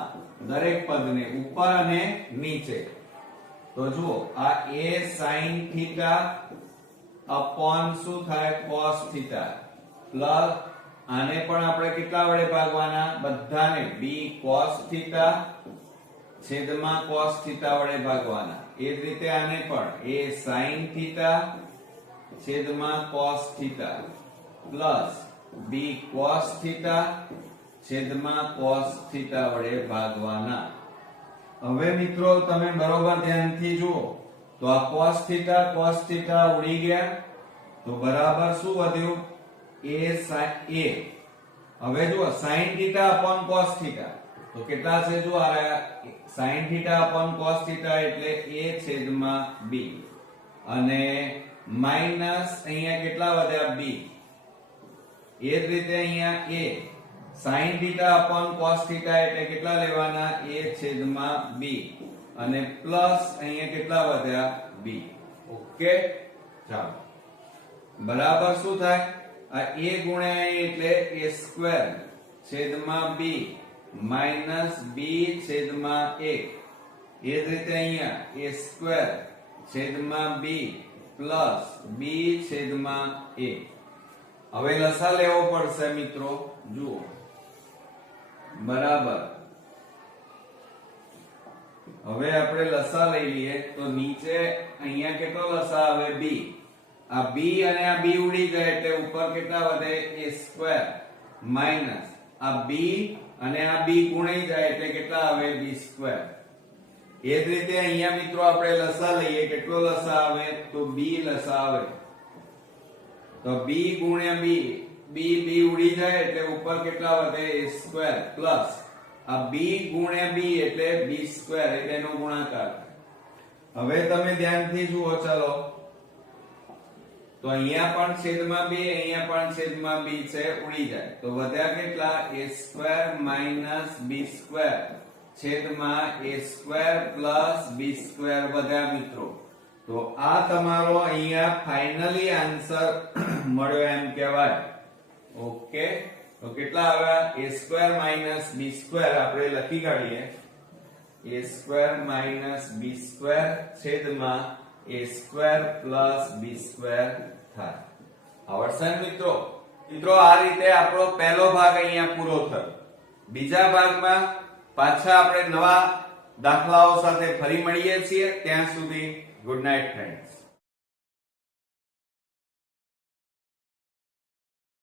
દરેક પદને ઉપર અને નીચે. તો જુઓ આ a sin θ upon શું થાય? cos θ પ્લસ આને પણ આપણે કેટલા વડે ભાગવાના? બધાને b cos θ છેદમાં cos θ વડે ભાગવાના. એ જ રીતે આને પણ a sin θ છેદમાં cos θ પ્લસ b cos θ છેદમાં cos θ વડે ભાગવાના. હવે મિત્રો તમે બરોબર ધ્યાનથી જુઓ તો આ cos θ ઉડી ગયા તો બરાબર શું વધ્યું? હવે જુઓ sin θ upon cos θ તો કેટલા છે? જો આ sin θ upon cos θ એટલે a છેદમાં b અને માઈનસ અહીંયા કેટલા વધ્યા? b. એ જ રીતે અહીંયા a sin θ upon cos θ એટલે કેટલા લેવાના? a છેદમાં b અને પ્લસ અહીંયા કેટલા વધ્યા? b. ઓકે, ચાલો બરાબર શું થાય? આ a ગુણ્યા a એટલે a સ્ક્વેર છેદમાં b માઈનસ b છેદમાં a. એ જ રીતે અહીંયા a સ્ક્વેર છેદમાં b પ્લસ b છેદમાં a. હવે લસા લેવો પડશે મિત્રો. જુઓ બરાબર, હવે આપણે લસા લઈ લઈએ તો નીચે અહીંયા કેટલો લસા આવે? b. આ b અને આ b ઉડી જાય એટલે ઉપર કેટલા વધે? a સ્ક્વેર માઈનસ આ b અને આ b ગુણાઈ જાય એટલે કેટલા આવે? b square. એ જ રીતે અહીંયા મિત્રો આપણે લસા લઈએ. કેટલો લસા આવે? તો b લસા આવે. તો b ગુણ્યા b ઉડી જાય એટલે ઉપર કેટલા વધે? a સ્ક્વેર પ્લસ આ b ગુણ્યા b એટલે b સ્ક્વેર એટલે એનો ગુણાકાર. હવે તમે ધ્યાનથી જુઓ. ચાલો, તો અહીંયા પણ છેદમાં b અહીંયા પણ છેદમાં b છે, ઉડી જાય તો વધ્યા કેટલા? a square minus b square છેદમાં a square plus b square વધ્યા મિત્રો. તો આ તમારો અહીંયા ફાઇનલી આન્સર મળ્યો એમ કહેવાય. ઓકે, તો કેટલા આવ્યા? a square minus b square આપણે લખી કાઢીએ. a square minus b square છેદમાં a square plus b square થાય. આવડશે મિત્રો? આ રીતે આપણો પહેલો ભાગ અહીંયા પૂરો થયો. બીજા ભાગમાં પાછા આપણે નવા દાખલાઓ સાથે ફરી મળીએ છીએ. ત્યાં સુધી ગુડ નાઇટ ફ્રેન્ડ્સ.